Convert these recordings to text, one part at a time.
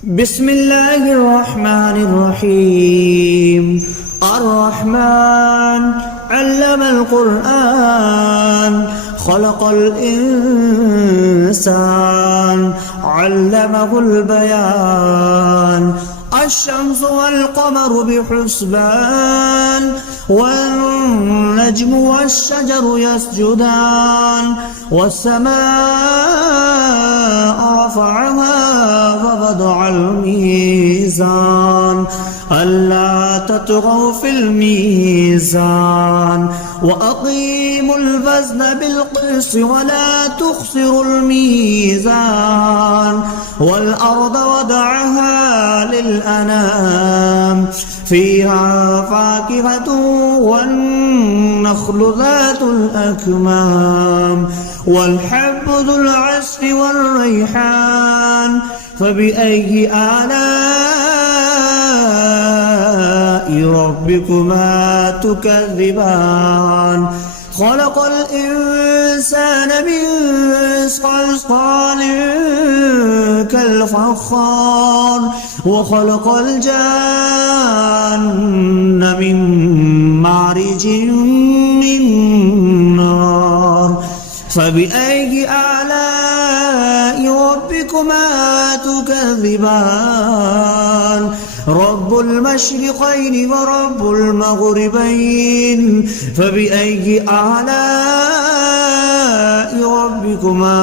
بسم الله الرحمن الرحيم. الرحمن علم القرآن خلق الإنسان علمه البيان. الشمس والقمر بحسبان والنجم والشجر يسجدان والسماء رفعها ووضع الميزان ألا تطغوا في الميزان وأقيموا الوزن بالقسط ولا تخسروا الميزان والأرض وضعها للأنام فيها فاكهة والنخل ذات الأكمام والحب ذو العصف والريحان فبأي آلاء ربكما تكذبان. خلق الإنسان من صلصال كالفخار وخلق الجان من مارج من نار فبأي آلاء ربكما تكذبان. رب المشرقين ورب المغربين فبأي آلاء ربكما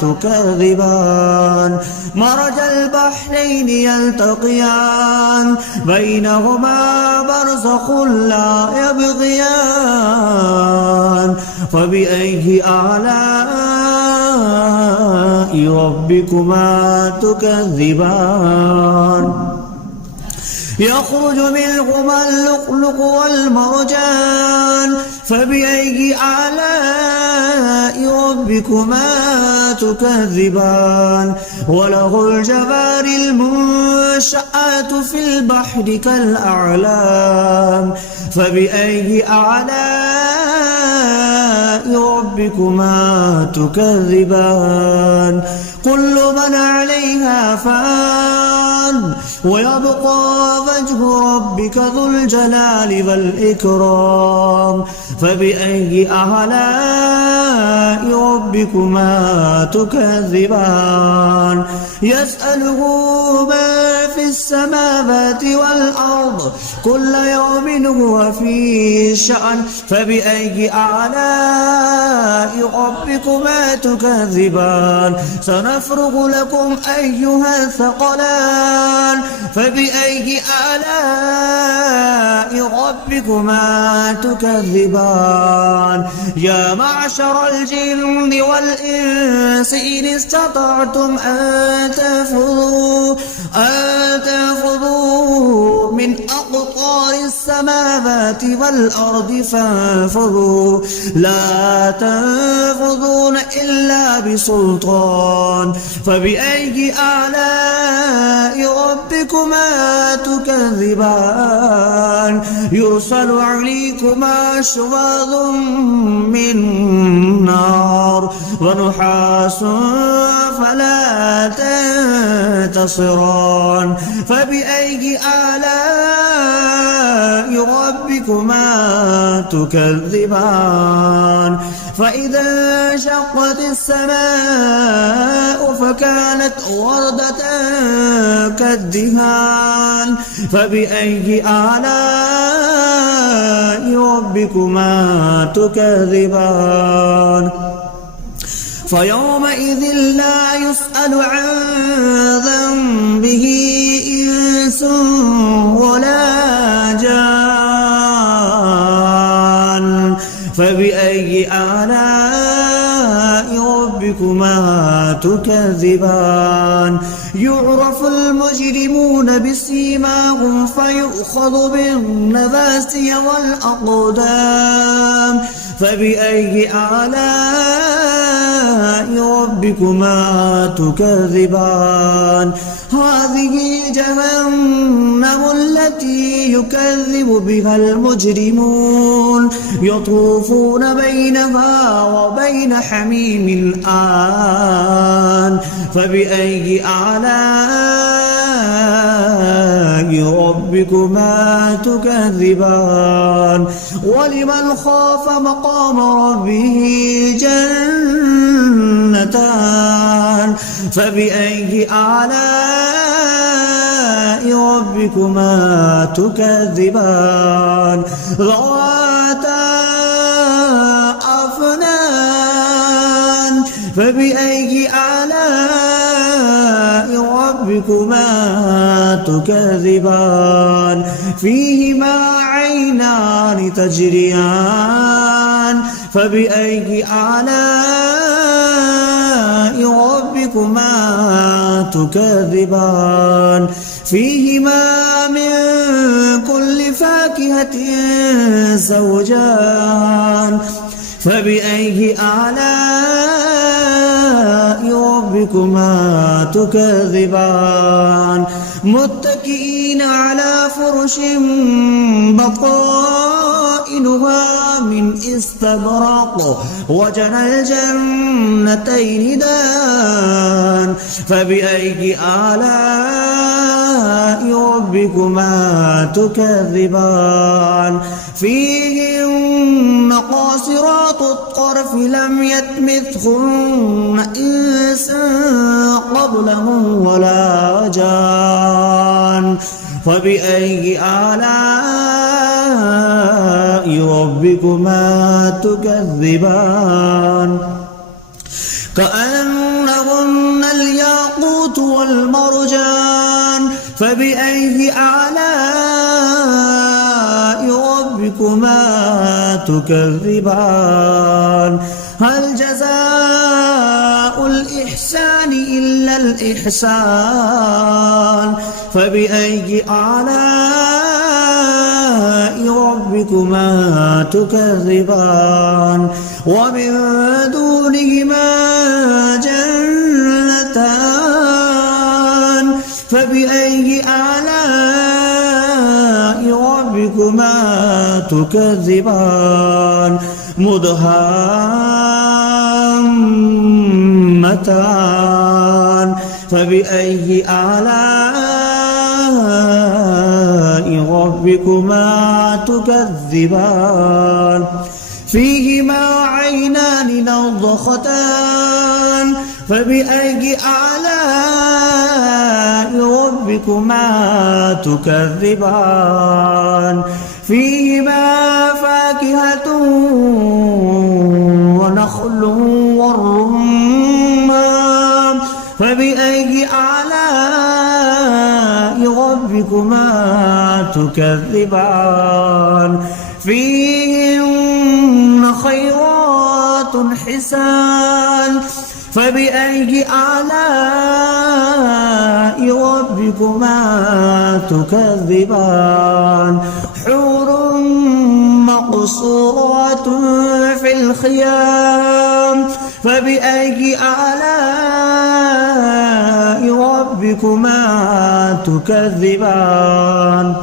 تكذبان. مرج البحرين يلتقيان بينهما برزخ لا يبغيان فبأي آلاء ربكما تكذبان. يخرج منهما اللؤلؤ والمرجان فبأي آلاء ربكما تكذبان. وله الجوار المنشآت في البحر كالأعلام فبأي آلاء ربكما تكذبان. كل من عليها فان ويبقى وجه ربك ذو الجلال والإكرام فبأي آلاء ربكما تكذبان. يسأله ما في السماوات والأرض كل يوم هو في شأن فبأي آلاء ربكما تكذبان. سنفرغ لكم أيها الثقلان فبأي آلاء ربكما تكذبان. يا معشر الجن والإنس إن استطعتم أن تنفذوا من أقطار السماوات والأرض فانفذوا لا تنفذون إلا بسلطان فبأي آلاء ربكما تكذبان. يرسل عليكما شواظ من نار ونحاس فلا تنتصران فبأي آلاء ربكما تكذبان. فإذا انشقت السماء فكانت وردة كالدهان فبأي آلاء ربكما تكذبان. فيومئذ لا يسأل عن ذنبه إنس ولا جان فبأي آلاء ربكما تكذبان. يعرف المجرمون بسيماهم فيؤخذ بالنواسي والأقدام فبأي آلاء ربكما تكذبان. هذه جهنم التي يكذب بها المجرمون يطوفون بينها وبين حميم آن فبأي آلاء ربكما تكذبان ولمن خاف مقام ربه جنتان فبأي آلاء ربكما تكذبان ذواتا أفنان فبأي آلاء ربكما تكذبان فيهما عينان تجريان فبأي آلاء ربكما تكذبان فيهما من كل فاكهة زوجان فبأي آلاء ربكما تكذبان متكئين على فرش بطائنها من استبرق وجنى الجنتين دان فبأي آلاء ربكما تكذبان فيهن قاصرات الطرف لم يطمثهن إنس قبلهم ولا جان فبأي آلاء ربكما تكذبان كأنهن الياقوت والمرجان فبأي آلاء ربكما تكذبان هل جزاء الإحسان إلا الإحسان فبأي آلاء ربكما تكذبان ومن دونهما جنتان فبأي آلاء ربكما تكذبان مدهامتان فبأي آلاء ربكما تكذبان فيهما عينان نضختان فبأي آلاء ربكما تكذبان فيهما فاكهة ونخل والرمان فبأي آلاء ربكما تكذبان فيهن خيرات حسان فبأي آلاء ربكما تكذبان حور مقصورات في الخيام فبأي آلاء ربكما تكذبان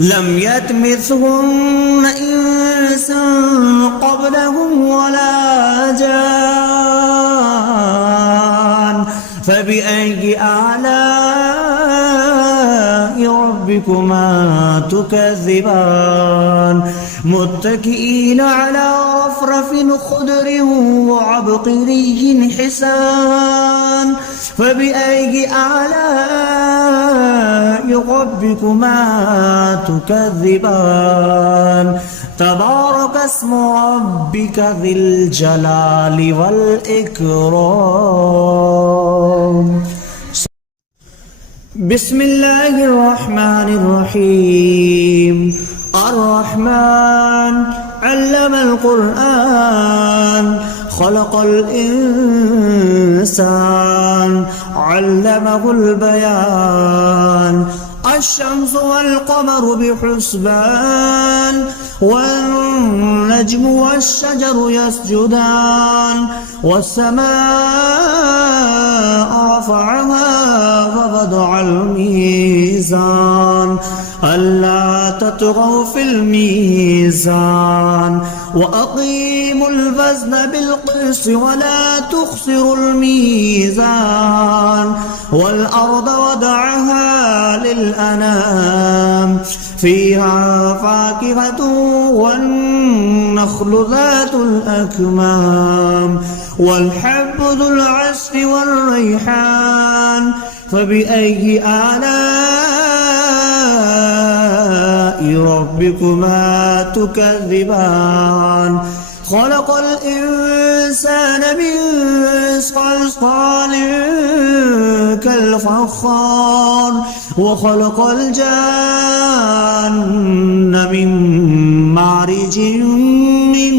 لم يطمثهن إنس قبلهم ولا جان فبأي آلاء ربكما تكذبان متكئين على رفرف خضر وعبقري حسان فبأي آلاء ربكما تكذبان تبارك اسم ربك ذي الجلال والإكرام بسم الله الرحمن الرحيم الرحمن علم القرآن خلق الإنسان علمه البيان الشمس والقمر بحسبان والنجم والشجر يسجدان والسماء رفعها ووضع الميزان ألا تطغوا في الميزان وأقيموا الوزن بالقسط ولا تخسروا الميزان والأرض وضعها للأنام فيها فاكهة والنخل ذات الأكمام والحب ذو العصف والريحان فبأي آلاء ربكما تكذبان خلق الإنسان من صلصال كالفخار وخلق الجان من مارج من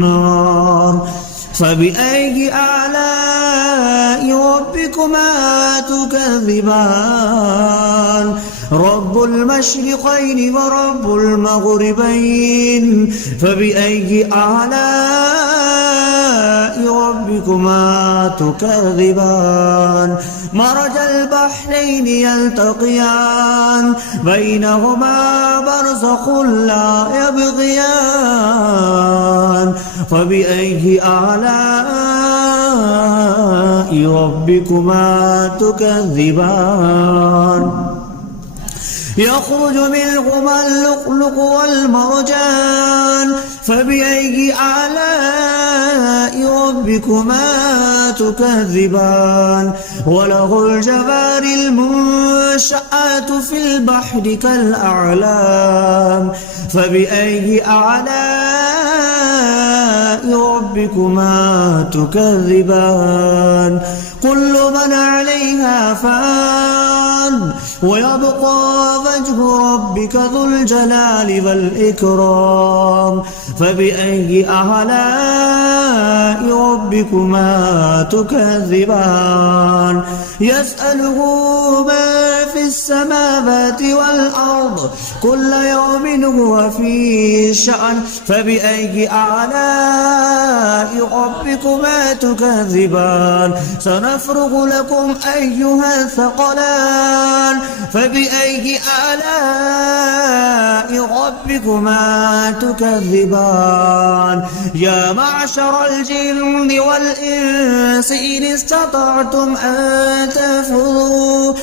نار فبأي آلاء ربكما تكذبان رب المشرقين ورب المغربين فبأي آلاء ربكما تكذبان مرج البحرين يلتقيان بينهما برزخ لا يبغيان فبأي آلاء ربكما تكذبان يخرج منهما اللؤلؤ والمرجان فبأي آلاء ربكما تكذبان وله الجوار المنشآت في البحر كالأعلام فبأي آلاء ربكما تكذبان كل من عليها فان ويبقى وجه ربك ذو الجلال والإكرام فبأي آلاء ربكما تكذبان يسأله من في السماوات والأرض كل يوم هو في شأن فبأي آلاء ربكما تكذبان سنفرغ لكم أيها الثقلان فبأي آلاء ربكما تكذبان يا معشر الجن والإنس إن استطعتم أن تنفذوا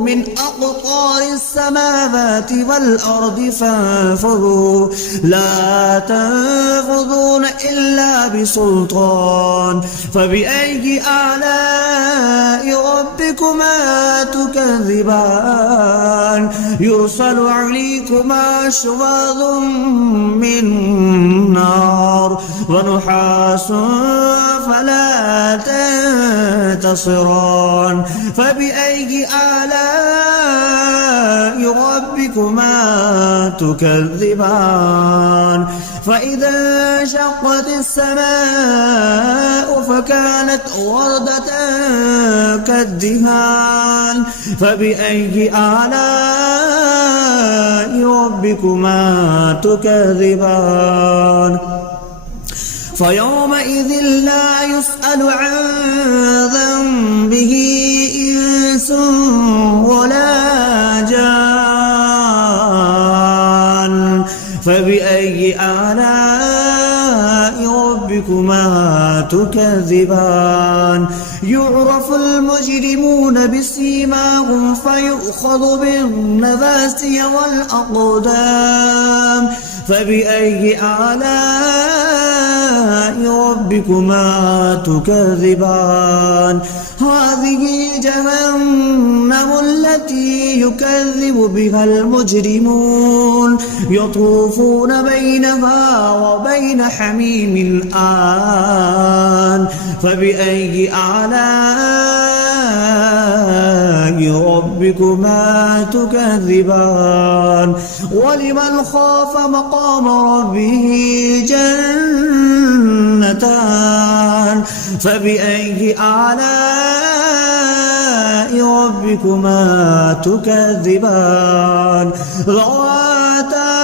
من أقطار السماوات والأرض فانفذوا لا تنفذون إلا بسلطان فبأي آلاء ربكما تكذبان يرسل عليكما شواظ من نار ونحاس فلا تنتصران فبأي آلاء ربكما تكذبان فإذا انشقت السماء فكانت وردة كالدهان فبأي آلاء ربكما تكذبان فيومئذ لا يسأل عن ذنبه إنس ولا جان فبأي آلاء ربكما تكذبان يعرف المجرمون بسيماهم فيؤخذ بالنواسي والأقدام فبأي آلاء ربكما تكذبان هذه جهنم التي يكذب بها المجرمون يطوفون بينها وبين حميم آن فبأي آلاء ربكما تكذبان ولمن خاف مقام ربه جنتان فبأي آلاء ربكما تكذبان ذواتا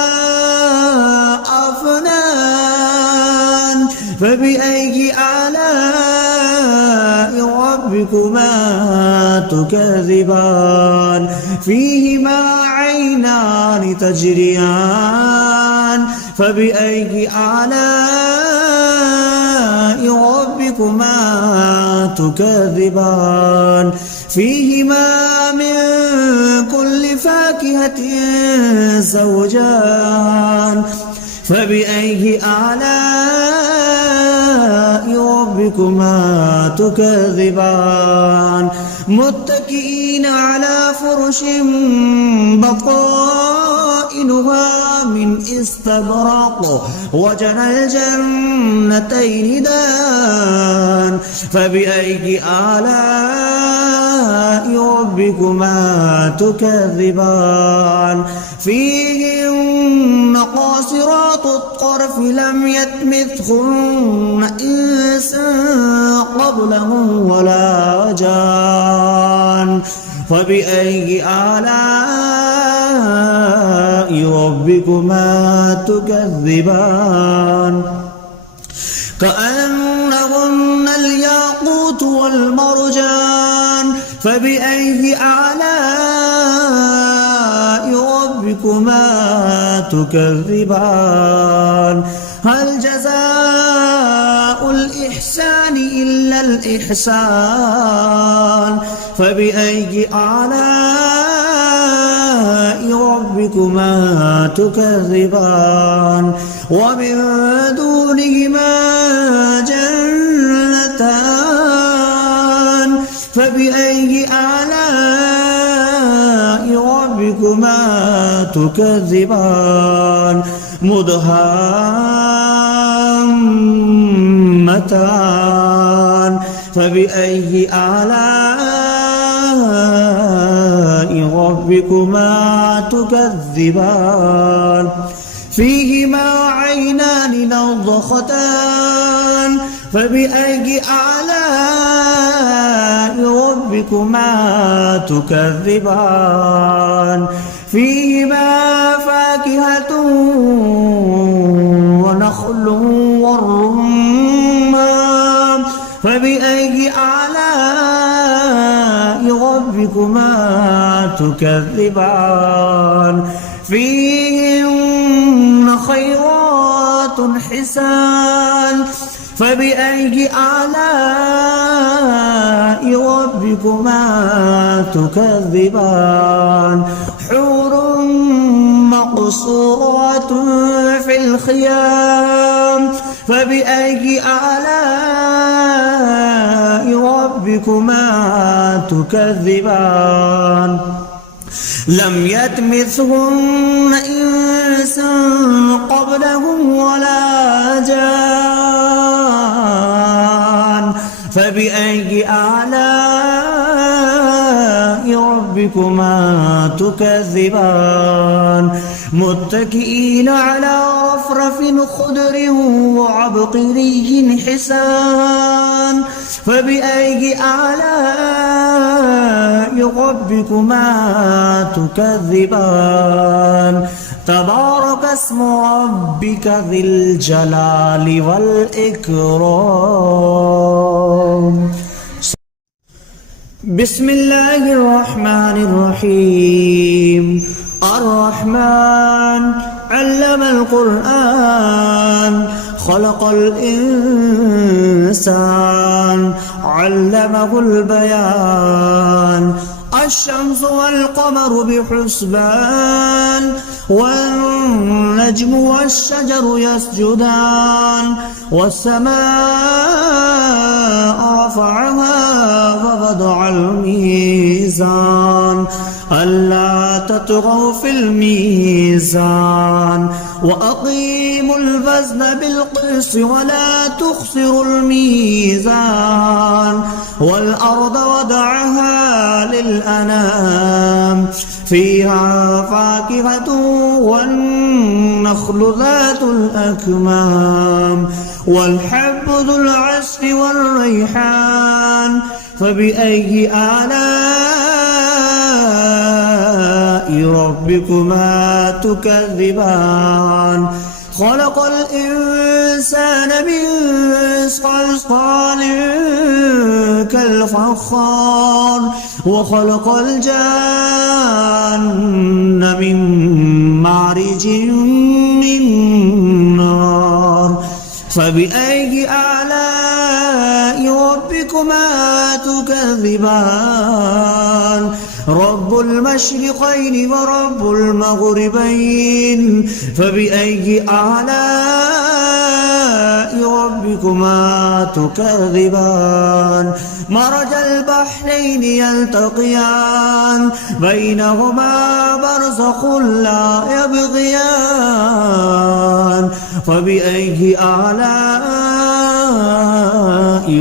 أفنان فبأي آلاء ربكما تكذبان فيهما عينان تجريان فبأي آلاء ربكما تكذبان فيهما من كل فاكهة زوجان فبأي آلاء ربكما تكذبان متكئين على فرش بطائنها من استبرق وجنى الجنتين دان فبأي آلاء ربكما تكذبان فيهن قاصرات الطرف لم يطمثهن إنس قبلهم ولا جان فبأي آلاء ربكما تكذبان كأنهن الياقوت والمرجان فبأي آلاء ربكما تكذبان هل جزاء الإحسان إلا الإحسان فبأي آلاء ربكما تكذبان ومن دونهما جنتان فبأي آلاء ربكما تكذبان مدهامتان فبأي آلاء ربكما تكذبان فيهما عينان نضختان فبأي آلاء ربكما تكذبان فيهما فاكهة ونخل والرمان فبأي آلاء ربكما تكذبان فيهن خيرات حسان فبأي آلاء ربكما تكذبان حور مقصورات في الخيام فبأي آلاء ربكما تكذبان لم يطمثهن إنس قبلهم ولا جان فبأي آلاء ربكما تكذبان متكئين على رفرف خضر وعبقري حسان فبأي آلاء ربكما تكذبان تبارك اسم ربك ذي الجلال والإكرام بسم الله الرحمن الرحيم الرحمن علم القرآن خلق الإنسان علمه البيان الشمس والقمر بحسبان والنجم والشجر يسجدان والسماء رفعها ووضع الميزان ألا تطغوا في الميزان وأقيموا الوزن بالقسط ولا تخسروا الميزان والأرض وضعها للأنام فيها فاكهة والنخل ذات الأكمام والحب ذو العصف والريحان فبأي آلاء ربكما تكذبان خلق الإنسان من صلصال كالفخار وخلق الجان من معرج من نار فبأي آلاء ربكما تكذبان رب المشرقين ورب المغربين فبأي آلاء ربكما تكذبان مرج البحرين يلتقيان بينهما برزخ لا يبغيان فبأي آلاء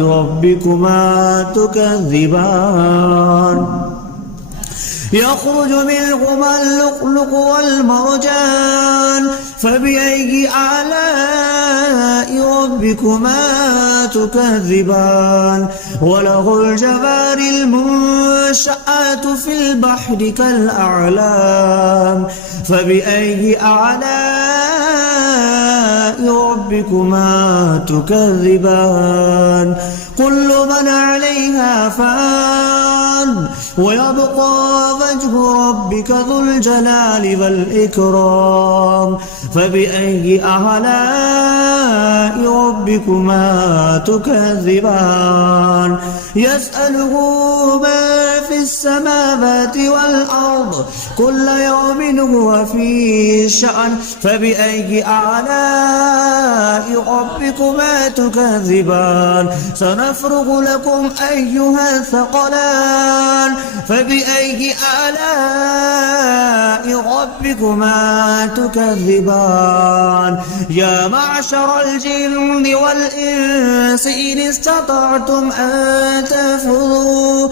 ربكما تكذبان يخرج منهما اللؤلؤ والمرجان فبأي آلاء ربكما تكذبان وله الجوار المنشآت في البحر كالأعلام فبأي آلاء ربكما تكذبان كل من عليها فان ويبقى وجه ربك ذو الجلال والإكرام فبأي آلاء ربكما تكذبان يسأله من في السماوات والأرض كل يوم هو في شأن فبأي آلاء ربكما تكذبان سنفرغ لكم أيها الثقلان فبأي آلاء ربكما تكذبان يا معشر الجن والإنس إن استطعتم أن تنفذوا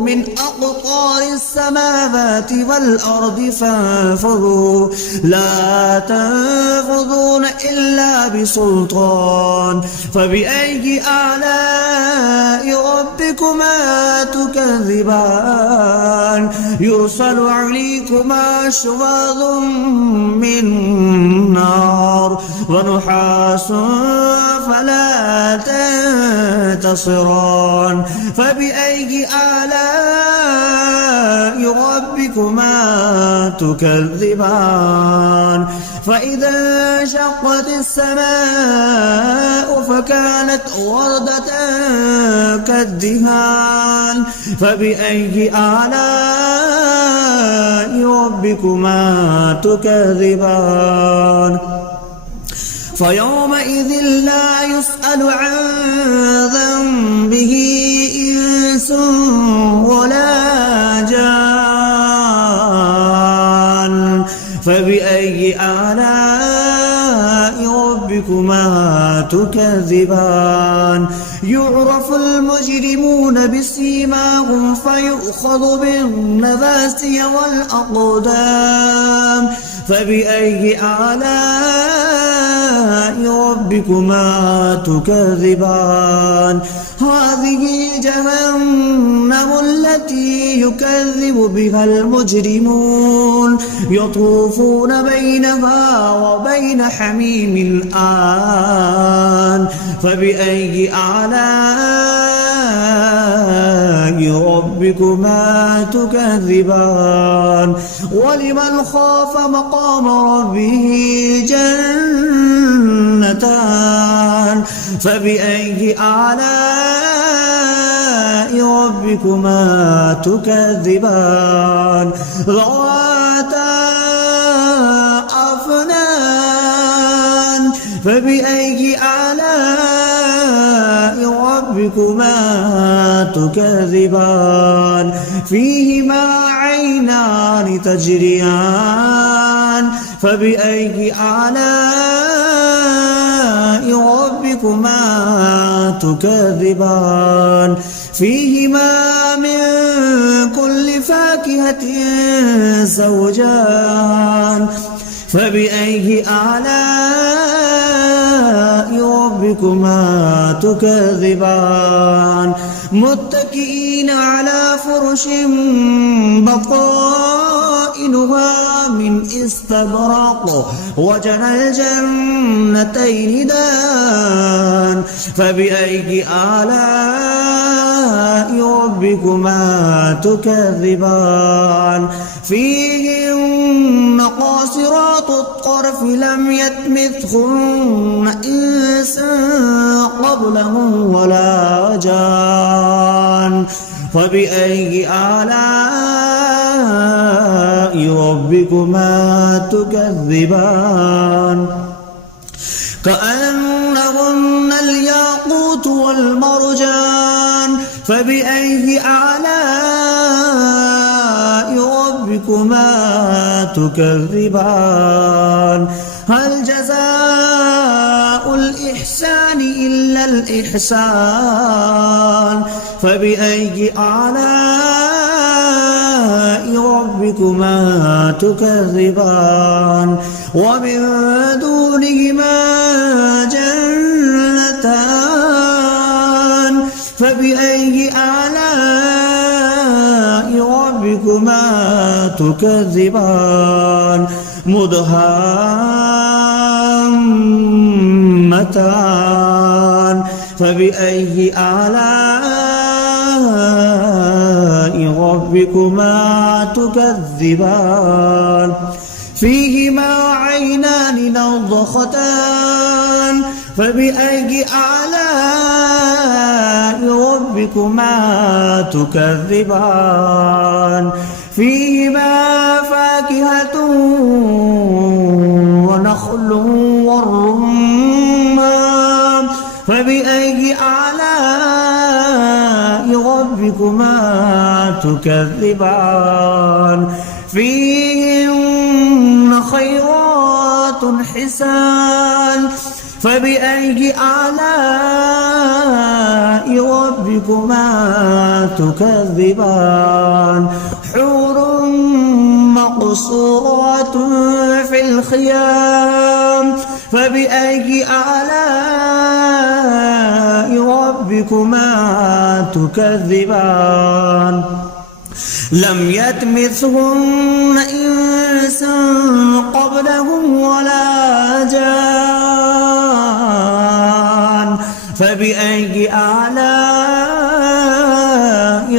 من أقطار السماوات والأرض فانفذوا لا تنفذون إلا بسلطان فبأي آلاء ربكما تكذبان يرسل عليكما شواظ من نار ونحاس فلا تنتصران فبأي آلاء ربكما تكذبان فإذا انشقت السماء فكانت وردة كالدهان فبأي آلاء ربكما تكذبان فيومئذ لا يسأل عن ذنبه إنس ولا جان فبأي آلاء ربكما تكذبان يعرف المجرمون بسيماهم فيؤخذ بالنواسي والأقدام فبأي آلاء ربكما تكذبان هذه جهنم التي يكذب بها المجرمون يطوفون بينها وبين حميم آن فبأي آلاء ربكما تكذبان ولمن خاف مقام ربه جنتان فبأي آلاء ربكما تكذبان ذواتا أفنان فبأي آلاء ربكما تكذبان فيهما عينان تجريان فبأي آلاء ربكما تكذبان فيهما من كل فاكهة زوجان فبأي آلاء ربكما ربكما تكذبان متكئين على فرش بطائنها من استبرق وجنى الجنتين دان فبأي آلاء ربكما تكذبان فيهن قاصرات الطرف لم يطمثهن إنس قبلهم ولا جان فبأي آلاء ربكما تكذبان كأنهن الياقوت والمرجان فبأي آلاء ربكما تكذبان هل جزاء الإحسان إلا الإحسان فبأي آلاء ربكما تكذبان ومن دونهما جنتان فبأي آلاء ربكما تكذبان مدهامتان فبأي آلاء ربكما تكذبان فيهما عينان نضختان فبأي آلاء ربكما تكذبان فيهما فاكهة ونخل والرمان فبأي آلاء ربكما تكذبان فيهن خيرات حسان فبأي آلاء ربكما تكذبان حور مقصورات في الخيام فبأي آلاء ربكما تكذبان لم يطمثهن إنس قبلهم ولا جان فبأي آلاء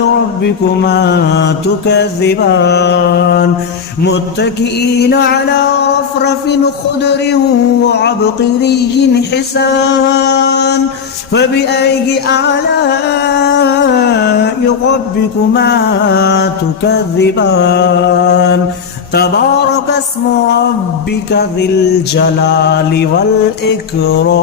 ربكما تكذبان متكئين على رفرف خضر وعبقري حسان فبأي آلاء ربكما تكذبان تبارك اسم ربك ذي الجلال والإكرام